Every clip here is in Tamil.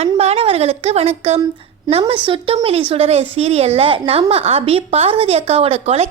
அன்பானவர்களுக்கு வணக்கம். நம்ம சுட்டுமிழி சுடரே சீரியலில் நம்ம அபி பார்வதி அக்காவோட கொலை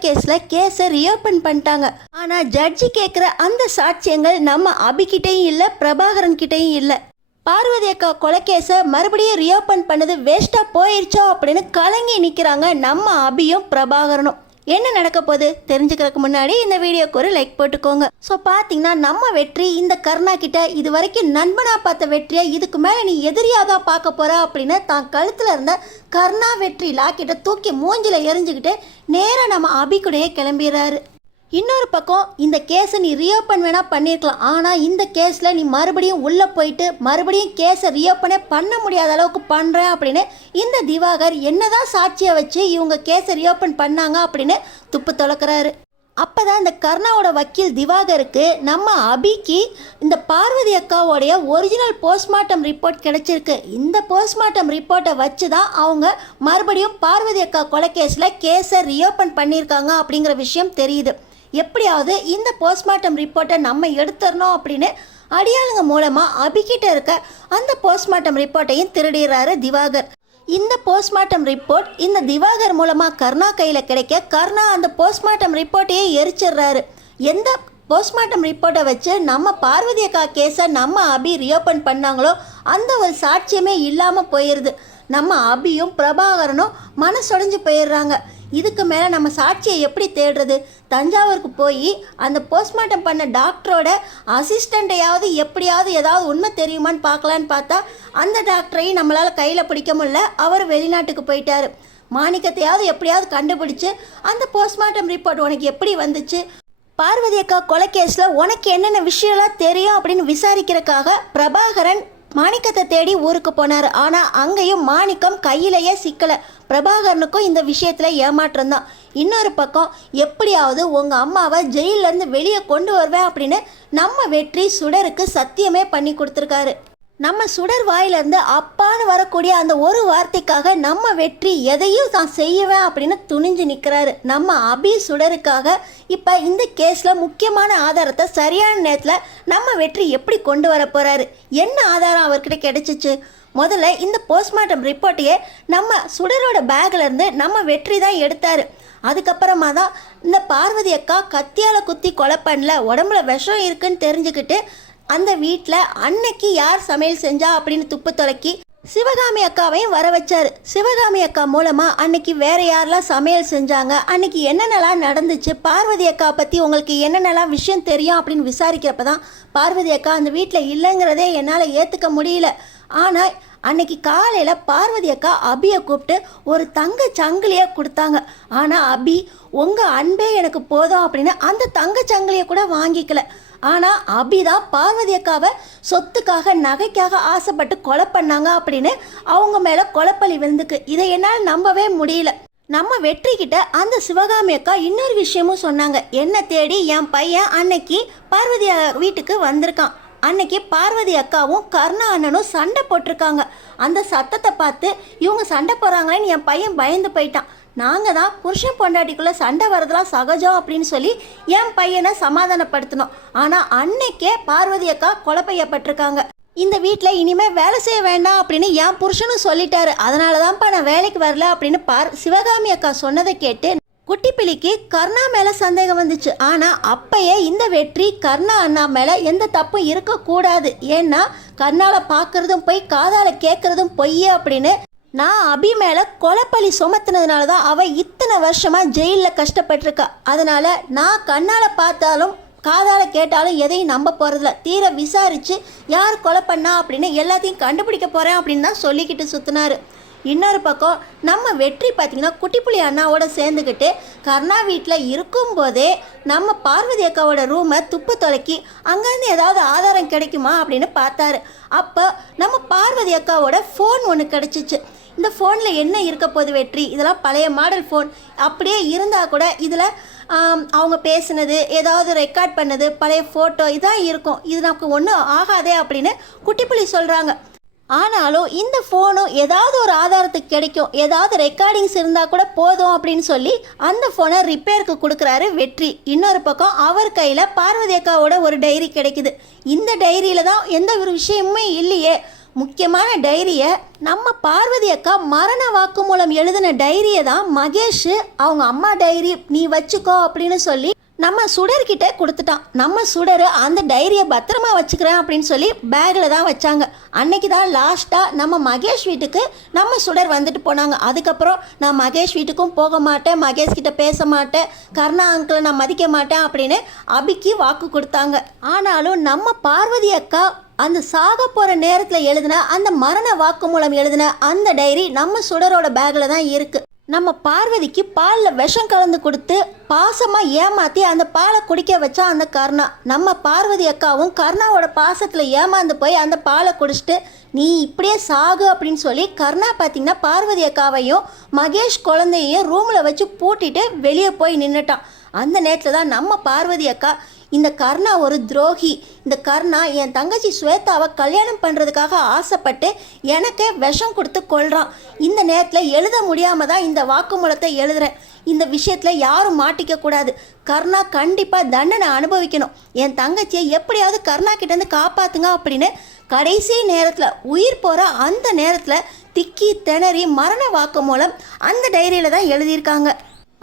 கேஸை ரீஓப்பன் பண்ணிட்டாங்க. ஆனால் ஜட்ஜி கேட்குற அந்த சாட்சியங்கள் நம்ம அபிகிட்டையும் இல்லை, பிரபாகரன் கிட்டையும் இல்லை. பார்வதி அக்கா கொலை கேஸை மறுபடியும் ரீஓப்பன் பண்ணது வேஸ்ட்டாக போயிடுச்சோ அப்படின்னு கலங்கி நிற்கிறாங்க நம்ம அபியும் பிரபாகரனும். என்ன நடக்க போகுது தெரிஞ்சுக்கிறதுக்கு முன்னாடி இந்த வீடியோக்கு ஒரு லைக் போட்டுக்கோங்க. ஸோ பார்த்தீங்கன்னா நம்ம வெற்றி இந்த கருணா கிட்ட இது வரைக்கும் நண்பனாக பார்த்த வெற்றியை இதுக்கு மேலே நீ எதிரியாக தான் பார்க்க போகிற அப்படின்னு தான் கழுத்தில் இருந்த கருணா வெற்றி லாக்கிட்ட தூக்கி மூஞ்சில் எரிஞ்சுக்கிட்டு நேராக நம்ம அபி கூடயே கிளம்பிடுறாரு. இன்னொரு பக்கம் இந்த கேஸை நீ ரீஓப்பன் வேணால் பண்ணியிருக்கலாம், ஆனால் இந்த கேஸில் நீ மறுபடியும் உள்ளே போயிட்டு மறுபடியும் கேஸை ரீஓப்பனே பண்ண முடியாத அளவுக்கு பண்ணுறேன் அப்படின்னு இந்த திவாகர் என்னதான் சாட்சியை வச்சு இவங்க கேஸை ரீஓப்பன் பண்ணாங்க அப்படின்னு துப்பு தொலைக்கிறாரு. அப்போ தான் இந்த கருணாவோட வக்கீல் திவாகருக்கு நம்ம அபிக்கு இந்த பார்வதி அக்காவோடைய ஒரிஜினல் போஸ்ட்மார்ட்டம் ரிப்போர்ட் கிடச்சிருக்கு. இந்த போஸ்ட்மார்ட்டம் ரிப்போர்ட்டை வச்சு தான் அவங்க மறுபடியும் பார்வதி அக்கா கொலை கேஸை ரீஓப்பன் பண்ணியிருக்காங்க அப்படிங்கிற விஷயம் தெரியுது. எப்படியாவது இந்த போஸ்ட்மார்ட்டம் ரிப்போர்ட்டை நம்ம எடுத்துடணும் அப்படின்னு அடியாளுங்க மூலமாக அபிகிட்ட இருக்க அந்த போஸ்ட்மார்ட்டம் ரிப்போர்ட்டையும் திருடுறாரு திவாகர். இந்த போஸ்ட்மார்ட்டம் ரிப்போர்ட் இந்த திவாகர் மூலமாக கருணா கையில் கிடைக்க கருணா அந்த போஸ்ட்மார்ட்டம் ரிப்போர்ட்டையே எரிச்சிடுறாரு. எந்த போஸ்ட்மார்ட்டம் ரிப்போர்ட்டை வச்சு நம்ம பார்வதி அக்கா கேஸை நம்ம அபி ரீஓப்பன் பண்ணாங்களோ அந்த ஒரு சாட்சியமே இல்லாமல் போயிடுது. நம்ம அபியும் பிரபாகரனும் மனசொடைஞ்சு போயிடுறாங்க. இதுக்கு மேலே நம்ம சாட்சியை எப்படி தேடுறது? தஞ்சாவூருக்கு போய் அந்த போஸ்ட்மார்ட்டம் பண்ண டாக்டரோட அசிஸ்டண்ட்டையாவது எப்படியாவது ஏதாவது உண்மை தெரியுமான்னு பார்க்கலான்னு பார்த்தா அந்த டாக்டரையும் நம்மளால் கையில் பிடிக்க முடியல. அவர் வெளிநாட்டுக்கு போயிட்டார். மாணிக்கத்தையாவது எப்படியாவது கண்டுபிடிச்சு அந்த போஸ்ட்மார்ட்டம் ரிப்போர்ட் உனக்கு எப்படி வந்துச்சு, பார்வதி அக்கா கொலை கேஸில் உனக்கு என்னென்ன விஷயம்லாம் தெரியும் அப்படின்னு விசாரிக்கிறதுக்காக பிரபாகரன் மாணிக்கத்தை தேடி ஊருக்கு போனார். ஆனால் அங்கேயும் மாணிக்கம் கையிலேயே சிக்கலை. பிரபாகரனுக்கும் இந்த விஷயத்தில் ஏமாற்றம் தான். இன்னொரு பக்கம் எப்படியாவது உங்கள் அம்மாவை ஜெயிலேருந்து வெளியே கொண்டு வருவேன் அப்படின்னு நம்ம வெற்றி சுடருக்கு சத்தியமே பண்ணி கொடுத்துருக்காரு. நம்ம சுடர் வாயிலிருந்து அப்பான்னு வரக்கூடிய அந்த ஒரு வார்த்தைக்காக நம்ம வெற்றி எதையும் தான் செய்வேன் அப்படின்னு துணிஞ்சு நிற்கிறாரு. நம்ம அபி சுடருக்காக இப்போ இந்த கேஸில் முக்கியமான ஆதாரத்தை சரியான நேரத்தில் நம்ம வெற்றி எப்படி கொண்டு வர போகிறாரு? என்ன ஆதாரம் அவர்கிட்ட கிடைச்சிச்சு? முதல்ல இந்த போஸ்ட்மார்ட்டம் ரிப்போர்ட்டையே நம்ம சுடரோட பேக்லேருந்து நம்ம வெற்றி தான் எடுத்தார். அதுக்கப்புறமா தான் இந்த பார்வதி அக்கா கத்தியால் குத்தி கொலை பண்ணல, உடம்புல விஷம் இருக்குன்னு தெரிஞ்சுக்கிட்டு அந்த வீட்டில் அன்னைக்கு யார் சமையல் செஞ்சா அப்படின்னு துப்பு தொலைக்கி சிவகாமி அக்காவையும் வர வச்சார். சிவகாமி அக்கா மூலமாக அன்னைக்கு வேறு யாரெல்லாம் சமையல் செஞ்சாங்க, அன்னைக்கு என்னென்னலாம் நடந்துச்சு, பார்வதி அக்கா பற்றி உங்களுக்கு என்னென்னலாம் விஷயம் தெரியும் அப்படின்னு விசாரிக்கிறப்ப தான் பார்வதி அக்கா அந்த வீட்டில் இல்லைங்கிறதே என்னால் ஏற்றுக்க முடியல. ஆனால் அன்னைக்கு காலையில் பார்வதி அக்கா அபியை கூப்பிட்டு ஒரு தங்க சங்கிலியை கொடுத்தாங்க. ஆனால் அபி உங்கள் அன்பே எனக்கு போதும் அப்படின்னு அந்த தங்க சங்கிலியை கூட வாங்கிக்கல. ஆனால் அபி தான் பார்வதி அக்காவை சொத்துக்காக நகைக்காக ஆசைப்பட்டு கொலை பண்ணாங்க அப்படின்னு அவங்க மேலே கொலைப்பழி விழுந்துக்கு. இதை என்னால் நம்பவே முடியல. நம்ம வெற்றி கிட்ட அந்த சிவகாமி அக்கா இன்னொரு விஷயமும் சொன்னாங்க. என்ன தேடி என் பையன் அன்னைக்கு பார்வதி வீட்டுக்கு வந்திருக்கான். அன்னைக்கு பார்வதி அக்காவும் கருணா அண்ணனும் சண்டை போட்டிருக்காங்க. அந்த சத்தத்தை பார்த்து இவங்க சண்டை போகிறாங்களேன்னு என் பையன் பயந்து போயிட்டான். நாங்கள் தான் புருஷன் பொண்டாட்டிக்குள்ளே சண்டை வரதெல்லாம் சகஜம் அப்படின்னு சொல்லி என் பையனை சமாதானப்படுத்தணும். ஆனால் அன்னைக்கே பார்வதி அக்கா கொலை செய்யப்பட்டிருக்காங்க. இந்த வீட்டில் இனிமேல் வேலை செய்ய வேண்டாம் அப்படின்னு என் புருஷனும் சொல்லிட்டாரு. அதனால தான்ப்பா நான் வேலைக்கு வரல அப்படின்னு சிவகாமி அக்கா சொன்னதை கேட்டு குட்டிப்பிள்ளைக்கு கருணா மேலே சந்தேகம் வந்துச்சு. ஆனால் அப்பயே இந்த வெற்றி கருணா அண்ணா மேலே எந்த தப்பும் இருக்கக்கூடாது, ஏன்னா கருணாவில் பார்க்குறதும் பொய், காதால் கேட்குறதும் பொய் அப்படின்னு நான் அபி மேலே கொலைப்பழி சுமத்தினதுனால தான் அவள் இத்தனை வருஷமாக ஜெயிலில் கஷ்டப்பட்டிருக்கா. அதனால் நான் கண்ணால் பார்த்தாலும் காதால் கேட்டாலும் எதையும் நம்ப போகிறதில்ல, தீர விசாரித்து யார் கொலை பண்ணா அப்படின்னு எல்லாத்தையும் கண்டுபிடிக்க போகிறேன் அப்படின்னு தான் சொல்லிக்கிட்டு சுற்றினார். இன்னொரு பக்கம் நம்ம வெற்றி பார்த்திங்கன்னா குட்டிப்புள்ளி அண்ணாவோட சேர்ந்துக்கிட்டு கருணா வீட்டில் இருக்கும்போதே நம்ம பார்வதி அக்காவோட ரூமை துப்பு தொலைக்கி அங்கேருந்து ஏதாவது ஆதாரம் கிடைக்குமா அப்படின்னு பார்த்தாரு. அப்போ நம்ம பார்வதி அக்காவோட ஃபோன் ஒன்று கிடச்சிச்சு. இந்த ஃபோனில் என்ன இருக்க போகுது வெற்றி? இதெல்லாம் பழைய மாடல் ஃபோன். அப்படியே இருந்தால் கூட இதில் அவங்க பேசுனது, ஏதாவது ரெக்கார்ட் பண்ணது, பழைய ஃபோட்டோ இதான் இருக்கும். இது நமக்கு ஒன்றும் ஆகாதே அப்படின்னு குட்டிப்புள்ளி சொல்கிறாங்க. ஆனாலும் இந்த ஃபோனும் ஏதாவது ஒரு ஆதாரத்துக்கு கிடைக்கும், ஏதாவது ரெக்கார்டிங்ஸ் இருந்தால் கூட போதும் அப்படின்னு சொல்லி அந்த ஃபோனை ரிப்பேருக்கு கொடுக்குறாரு வெற்றி. இன்னொரு பக்கம் அவர் கையில் பார்வதி அக்காவோட ஒரு டைரி கிடைக்குது. இந்த டைரியில் தான் எந்த ஒரு விஷயமுமே இல்லையே, முக்கியமான டைரியை நம்ம பார்வதி அக்கா மரண வாக்குமூலம் எழுதின டைரியை தான் மகேஷ் அவங்க அம்மா டைரி நீ வச்சுக்கோ அப்படின்னு சொல்லி நம்ம சுடர்கிட்ட கொடுத்துட்டான். நம்ம சுடர் அந்த டைரியை பத்திரமா வச்சுக்கிறேன் அப்படின்னு சொல்லி பேக்கில் தான் வச்சாங்க. அன்னைக்கு தான் லாஸ்ட்டாக நம்ம மகேஷ் வீட்டுக்கு நம்ம சுடர் வந்துட்டு போனாங்க. அதுக்கப்புறம் நான் மகேஷ் வீட்டுக்கும் போக மாட்டேன், மகேஷ் கிட்ட பேச மாட்டேன், கருணா அங்கிளை நான் மதிக்க மாட்டேன் அப்படின்னு அபிக்கு வாக்கு கொடுத்தாங்க. ஆனாலும் நம்ம பார்வதி அக்கா அந்த சாக போகிற நேரத்தில் எழுதின அந்த மரண வாக்குமூலம் எழுதின அந்த டைரி நம்ம சுடரோட பேக்கில் தான் இருக்குது. நம்ம பார்வதிக்கு பாலில் விஷம் கலந்து கொடுத்து பாசமாக ஏமாற்றி அந்த பாலை குடிக்க வச்சா அந்த கருணா. நம்ம பார்வதி அக்காவும் கருணாவோட பாசத்தில் ஏமாந்து போய் அந்த பாலை குடிச்சிட்டு நீ இப்படியே சாகு அப்படின்னு சொல்லி கருணா பார்த்திங்கன்னா பார்வதி அக்காவையும் மகேஷ் குழந்தையையும் ரூமில் வச்சு பூட்டிட்டு வெளியே போய் நின்றுட்டான். அந்த நேரத்தில் தான் நம்ம பார்வதி அக்கா இந்த கருணா ஒரு துரோகி, இந்த கருணா என் தங்கச்சி ஸ்வேதாவை கல்யாணம் பண்ணுறதுக்காக ஆசைப்பட்டு எனக்கே விஷம் கொடுத்து கொள்கிறான். இந்த நேரத்தில் எழுத முடியாமல் தான் இந்த வாக்குமூலத்தை எழுதுகிறேன். இந்த விஷயத்தில் யாரும் மாட்டிக்கக்கூடாது. கருணா கண்டிப்பாக தண்டனை அனுபவிக்கணும். என் தங்கச்சியை எப்படியாவது கருணா கிட்டேருந்து காப்பாற்றுங்க அப்படின்னு கடைசி நேரத்தில் உயிர் போகிற அந்த நேரத்தில் திக்கி திணறி மரண வாக்குமூலம் அந்த டைரியில் தான் எழுதியிருக்காங்க.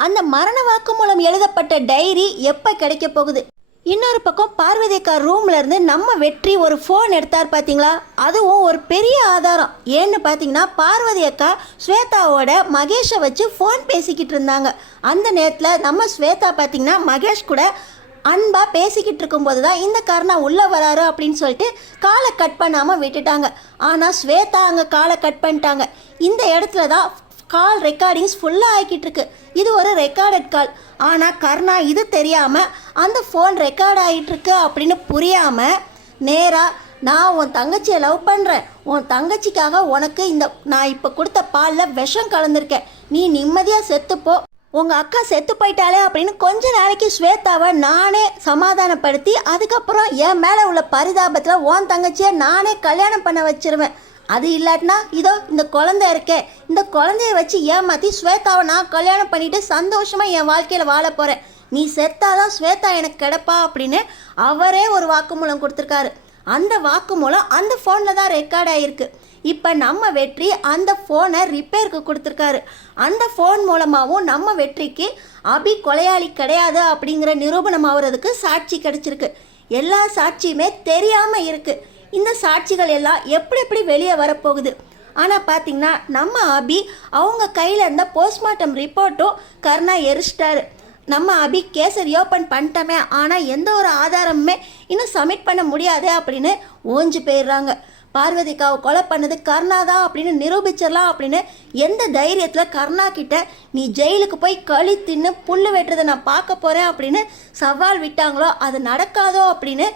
அந்த மரண வாக்குமூலம் எழுதப்பட்ட டைரி எப்போ கிடைக்க போகுது? இன்னொரு பக்கம் பார்வதி அக்கா ரூம்ல இருந்து நம்ம வெற்றி ஒரு ஃபோன் எடுத்தார் பார்த்தீங்களா? அதுவும் ஒரு பெரிய ஆதாரம். ஏன்னு பார்த்தீங்கன்னா பார்வதி அக்கா ஸ்வேதாவோட மகேஷை வச்சு ஃபோன் பேசிக்கிட்டு இருந்தாங்க. அந்த நேரத்தில் நம்ம ஸ்வேதா பார்த்தீங்கன்னா மகேஷ் கூட அன்பாக பேசிக்கிட்டு இருக்கும்போது தான் இந்த கருணா உள்ளே வராரு அப்படின்னு சொல்லிட்டு காலை கட் பண்ணாமல் விட்டுட்டாங்க. ஆனால் ஸ்வேதா அங்கே காலை கட் பண்ணிட்டாங்க. இந்த இடத்துல தான் கால் ரெக்கார்டிங்ஸ் ஃபுல்லாக ஆகிக்கிட்டு இருக்கு. இது ஒரு ரெக்கார்டட் கால். ஆனால் கருணா இது தெரியாமல் அந்த ஃபோன் ரெக்கார்ட் ஆகிட்டுருக்கு அப்படின்னு புரியாமல் நேராக நான் உன் தங்கச்சியை லவ் பண்ணுறேன், உன் தங்கச்சிக்காக உனக்கு நான் இப்போ கொடுத்த பாலில் விஷம் கலந்துருக்கேன், நீ நிம்மதியாக செத்துப்போ, உங்கள் அக்கா செத்து போயிட்டாலே அப்படின்னு கொஞ்ச நாளைக்கு ஸ்வேதாவை நானே சமாதானப்படுத்தி அதுக்கப்புறம் என் மேலே உள்ள பரிதாபத்தில் உன் தங்கச்சியை நானே கல்யாணம் பண்ண வச்சிருவேன். அது இல்லாட்டினா இதோ இந்த குழந்தை இருக்கே, இந்த குழந்தைய வச்சு ஏமாற்றி ஸ்வேதாவை நான் கல்யாணம் பண்ணிட்டு சந்தோஷமாக என் வாழ்க்கையில் வாழ போகிறேன், நீ செத்தாதான் ஸ்வேதா எனக்கு கிடப்பா அப்படின்னு அவரே ஒரு வாக்குமூலம் கொடுத்துருக்காரு. அந்த வாக்குமூலம் அந்த ஃபோனில் தான் ரெக்கார்ட் ஆகிருக்கு. இப்போ நம்ம வெற்றி அந்த ஃபோனை ரிப்பேருக்கு கொடுத்துருக்காரு. அந்த ஃபோன் மூலமாகவும் நம்ம வெற்றிக்கு அபி கொலையாளி கிடையாது அப்படிங்கிற நிரூபணம் ஆகிறதுக்கு சாட்சி கிடச்சிருக்கு. எல்லா சாட்சியுமே தெரியாமல் இருக்குது. இந்த சாட்சிகள் எல்லாம் எப்படி வெளியே வரப்போகுது? ஆனால் பார்த்தீங்கன்னா நம்ம அபி அவங்க கையில் இருந்த போஸ்ட்மார்ட்டம் ரிப்போர்ட்டும் கருணா எரிச்சிட்டாரு. நம்ம அபி கேஸை ரியோப்பன் பண்ணிட்டோமே, ஆனால் எந்த ஒரு ஆதாரமுமே இன்னும் சப்மிட் பண்ண முடியாது அப்படின்னு ஓஞ்சு போயிடுறாங்க. பார்வதிக்காவை கொலை பண்ணது கருணா தான் அப்படின்னு நிரூபிச்சிடலாம் அப்படின்னு எந்த தைரியத்தில் கருணா கிட்ட நீ ஜெயிலுக்கு போய் களி தின்னு புல்லு வெட்டுறதை நான் பார்க்க போகிறேன் அப்படின்னு சவால் விட்டாங்களோ அது நடக்காதோ அப்படின்னு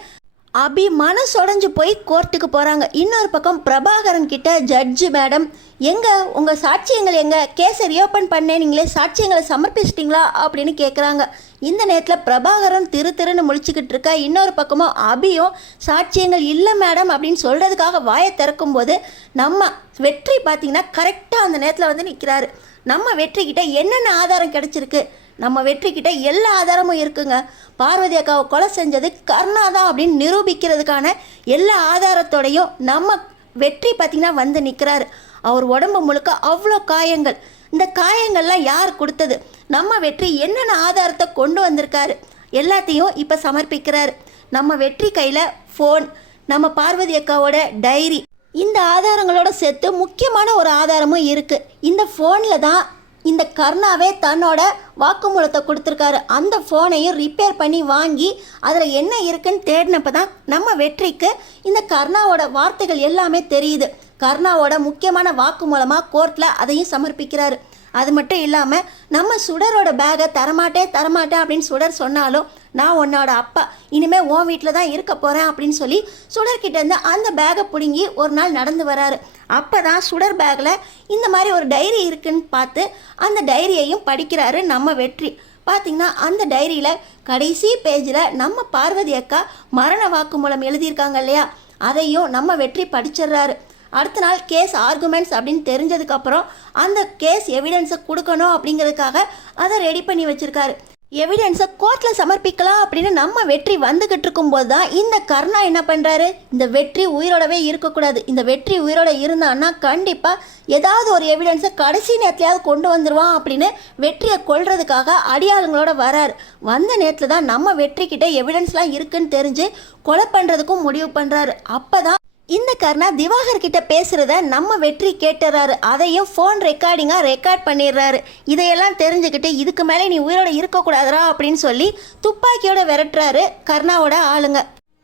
அபி மனசொடைஞ்சு போய் கோர்ட்டுக்கு போகிறாங்க. இன்னொரு பக்கம் பிரபாகரன் கிட்ட ஜட்ஜு மேடம் எங்கே உங்கள் சாட்சியங்கள் எங்கே, கேஸை ரியோப்பன் பண்ணேன், நீங்களே சாட்சியங்களை சமர்ப்பிச்சிட்டிங்களா அப்படின்னு கேட்குறாங்க. இந்த நேரத்தில் பிரபாகரன் திருன்னு முழிச்சுக்கிட்டு இருக்க, இன்னொரு பக்கமும் அபியும் சாட்சியங்கள் இல்லை மேடம் அப்படின்னு சொல்கிறதுக்காக வாயை திறக்கும்போது நம்ம வெற்றி பார்த்திங்கன்னா கரெக்டாக அந்த நேரத்தில் வந்து நிற்கிறாரு. நம்ம வெற்றிக்கிட்ட என்னென்ன ஆதாரம் கிடச்சிருக்கு? நம்ம வெற்றிக்கிட்ட எல்லா ஆதாரமும் இருக்குங்க. பார்வதி அக்காவை கொலை செஞ்சது கருணா தான் அப்படின்னு நிரூபிக்கிறதுக்கான எல்லா ஆதாரத்தோடையும் நம்ம வெற்றி பார்த்திங்கன்னா வந்து நிற்கிறாரு. அவர் உடம்பு முழுக்க அவ்வளோ காயங்கள். இந்த காயங்கள்லாம் யார் கொடுத்தது? நம்ம வெற்றி என்னென்ன ஆதாரத்தை கொண்டு வந்திருக்காரு எல்லாத்தையும் இப்போ சமர்ப்பிக்கிறாரு. நம்ம வெற்றி கையில் ஃபோன், நம்ம பார்வதி அக்காவோட டைரி, இந்த ஆதாரங்களோட சேர்த்து முக்கியமான ஒரு ஆதாரமும் இருக்குது. இந்த ஃபோனில் தான் இந்த கருணாவே தன்னோட வாக்குமூலத்தை கொடுத்துருக்காரு. அந்த ஃபோனையும் ரிப்பேர் பண்ணி வாங்கி அதில் என்ன இருக்குன்னு தேடினப்போ தான் நம்ம வெற்றிக்கு இந்த கருணாவோட வார்த்தைகள் எல்லாமே தெரியுது. கருணாவோட முக்கியமான வாக்குமூலமாக கோர்ட்டில் அதையும் சமர்ப்பிக்கிறாரு. அது மட்டும் இல்லாமல் நம்ம சுடரோட பேகை தரமாட்டேன் அப்படின்னு சுடர் சொன்னாலும் நான் உன்னோட அப்பா, இனிமேல் உன் வீட்டில் தான் இருக்க போகிறேன் அப்படின்னு சொல்லி சுடர்கிட்டேருந்து அந்த பேகை பிடுங்கி ஒரு நாள் நடந்து வராரு. அப்போ தான் சுடர் பேக்கில் இந்த மாதிரி ஒரு டைரி இருக்குன்னு பார்த்து அந்த டைரியையும் படிக்கிறாரு நம்ம வெற்றி. பார்த்திங்கன்னா அந்த டைரியில் கடைசி பேஜில் நம்ம பார்வதி அக்கா மரண வாக்குமூலம் எழுதியிருக்காங்க இல்லையா, அதையும் நம்ம வெற்றி படிச்சிடுறாரு. அடுத்த நாள் கேஸ் ஆர்குமெண்ட்ஸ் அப்படின்னு தெரிஞ்சதுக்கப்புறம் அந்த கேஸ் எவிடன்ஸை கொடுக்கணும் அப்படிங்கிறதுக்காக அதை ரெடி பண்ணி வச்சுருக்காரு. எவிடன்ஸை கோர்ட்டில் சமர்ப்பிக்கலாம் அப்படின்னு நம்ம வெற்றி வந்துக்கிட்டு இருக்கும்போது தான் இந்த கர்ணா என்ன பண்ணுறாரு, இந்த வெற்றி உயிரோடவே இருக்கக்கூடாது, இந்த வெற்றி உயிரோட இருந்தான்னா கண்டிப்பாக ஏதாவது ஒரு எவிடன்ஸை கடைசி நேரத்துலையாவது கொண்டு வந்துடுவான் அப்படின்னு வெற்றியை கொல்றதுக்காக அடியாளுங்களோட வராரு. வந்த நேரத்தில் தான் நம்ம வெற்றிக்கிட்ட எவிடன்ஸ்லாம் இருக்குன்னு தெரிஞ்சு கொலை பண்ணுறதுக்கும் முடிவு பண்ணுறாரு. அப்போ தான் இந்த கர்ணா திவாகர் கிட்ட பேசுகிறத நம்ம வெற்றி கேட்டுறாரு. அதையும் ஃபோன் ரெக்கார்டிங்காக ரெக்கார்ட் பண்ணிடுறாரு. இதையெல்லாம் தெரிஞ்சுக்கிட்டு இதுக்கு மேலே நீ உயிரோட இருக்கக்கூடாதுரா அப்படின்னு சொல்லி துப்பாக்கியோட விரட்டுறாரு கர்ணாவோட ஆளுங்க.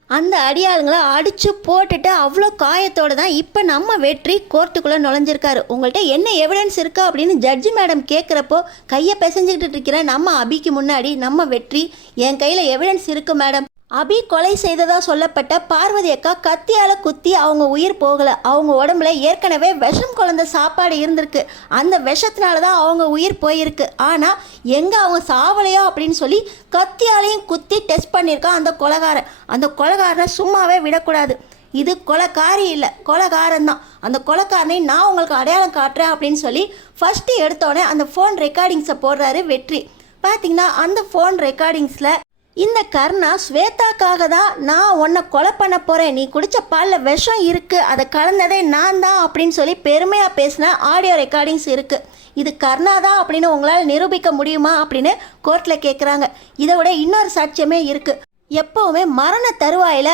அந்த அடியாளுங்களை அடித்து போட்டுட்டு அவ்வளோ காயத்தோடு தான் இப்போ நம்ம வெற்றி கோர்ட்டுக்குள்ளே நுழைஞ்சிருக்காரு. உங்கள்கிட்ட என்ன எவிடன்ஸ் இருக்கா அப்படின்னு ஜட்ஜி மேடம் கேட்குறப்போ கையை பிசைஞ்சிக்கிட்டு இருக்கிற நம்ம அபிக்கு முன்னாடி நம்ம வெற்றி, என் கையில் எவிடன்ஸ் இருக்குது மேடம், அபி கொலை செய்ததா சொல்லப்பட்ட பார்வதி அக்கா கத்தியால் குத்தி அவங்க உயிர் போகலை, அவங்க உடம்புல ஏற்கனவே விஷம் கலந்த சாப்பாடு இருந்திருக்கு, அந்த விஷத்தினால தான் அவங்க உயிர் போயிருக்கு, ஆனால் எங்கே அவங்க சாவலையோ அப்படின்னு சொல்லி கத்தியாலையும் குத்தி டெஸ்ட் பண்ணியிருக்கான் அந்த கொலைகாரன். அந்த கொலைகாரனை சும்மாவே விடக்கூடாது, இது கொலைக்காரி இல்லை கொலைகாரன் தான், அந்த கொலைக்காரனை நான் உங்களுக்கு அடையாளம் காட்டுறேன் அப்படின்னு சொல்லி ஃபஸ்ட்டு எடுத்தோடனே அந்த ஃபோன் ரெக்கார்டிங்ஸை போடுறாரு வெற்றி. பார்த்திங்கன்னா அந்த ஃபோன் ரெக்கார்டிங்ஸில் இந்த கர்ணா ஸ்வேதாக்காக தான் நான் உன்னை கொலை பண்ண போகிறேன், நீ குடித்த பாலில் விஷம் இருக்குது, அதை கலந்ததே நான் தான் அப்படின்னு சொல்லி பெருமையாக பேசின ஆடியோ ரெக்கார்டிங்ஸ் இருக்குது. இது கர்ணா தான் அப்படின்னு உங்களால் நிரூபிக்க முடியுமா அப்படின்னு கோர்ட்டில் கேட்குறாங்க. இதை விட இன்னொரு சாட்சியமே இருக்குது. எப்போவுமே மரண தருவாயில்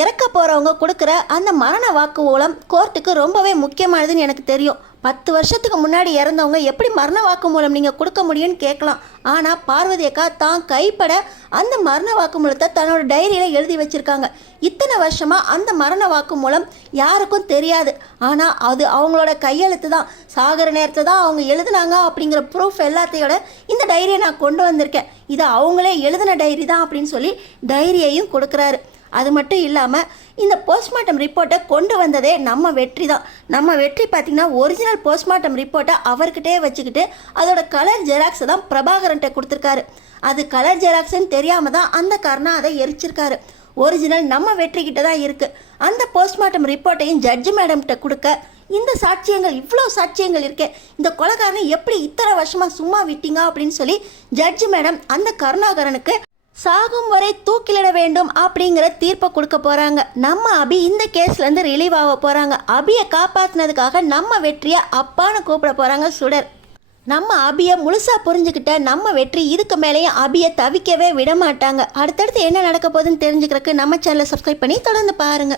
இறக்க போகிறவங்க கொடுக்குற அந்த மரண வாக்குமூலம் கோர்ட்டுக்கு ரொம்பவே முக்கியமானதுன்னு எனக்கு தெரியும். 10 வருஷத்துக்கு முன்னாடி இறந்தவங்க எப்படி மரண வாக்குமூலம் நீங்கள் கொடுக்க முடியும்னு கேட்கலாம். ஆனால் பார்வதி அக்கா தான் கைப்பட அந்த மரண வாக்குமூலத்தை தன்னோட டைரியில் எழுதி வச்சுருக்காங்க. இத்தனை வருஷமாக அந்த மரண வாக்குமூலம் யாருக்கும் தெரியாது, ஆனால் அது அவங்களோட கையெழுத்து தான், சாகிற நேரத்தை தான் அவங்க எழுதுனாங்க அப்படிங்கிற ப்ரூஃப் எல்லாத்தையோட இந்த டைரியை நான் கொண்டு வந்திருக்கேன், இது அவங்களே எழுதின டைரி தான் அப்படின்னு சொல்லி டைரியையும் கொடுக்குறாரு. அது மட்டும் இல்லாமல் இந்த போஸ்ட்மார்ட்டம் ரிப்போர்ட்டை கொண்டு வந்ததே நம்ம வெற்றி தான். நம்ம வெற்றி பார்த்திங்கன்னா ஒரிஜினல் போஸ்ட்மார்ட்டம் ரிப்போர்ட்டை அவர்கிட்டே வச்சுக்கிட்டு அதோட கலர் ஜெராக்ஸை தான் பிரபாகரன்ட்ட கொடுத்துருக்காரு. அது கலர் ஜெராக்ஸ்ன்னு தெரியாமல் தான் அந்த கர்ணா அதை எரிச்சிருக்காரு. ஒரிஜினல் நம்ம வெற்றிக்கிட்ட தான் இருக்குது. அந்த போஸ்ட்மார்ட்டம் ரிப்போர்ட்டையும் ஜட்ஜி மேடம்கிட்ட கொடுக்க இந்த சாட்சியங்கள் இவ்வளோ சாட்சியங்கள் இருக்கே, இந்த கொலைகாரனை எப்படி இத்தனை வருஷமாக சும்மா விட்டீங்க அப்படின்னு சொல்லி ஜட்ஜி மேடம் அந்த கருணாகரனுக்கு சாகும் வரை தூக்கிலிட வேண்டும் அப்படிங்கிற தீர்ப்பை கொடுக்க போகிறாங்க. நம்ம அபி இந்த கேஸ்லேருந்து ரிலீவ் ஆக போகிறாங்க. அபியை காப்பாற்றினதுக்காக நம்ம வெற்றியை அப்பான்னு கூப்பிட போகிறாங்க சுடர். நம்ம அபியை முழுசாக புரிஞ்சுக்கிட்ட நம்ம வெற்றி இதுக்கு மேலேயும் அபியை தவிக்கவே விட மாட்டாங்க. அடுத்தடுத்து என்ன நடக்க போகுதுன்னு தெரிஞ்சுக்கிறதுக்கு நம்ம சேனலை சப்ஸ்கிரைப் பண்ணி தொடர்ந்து பாருங்கள்.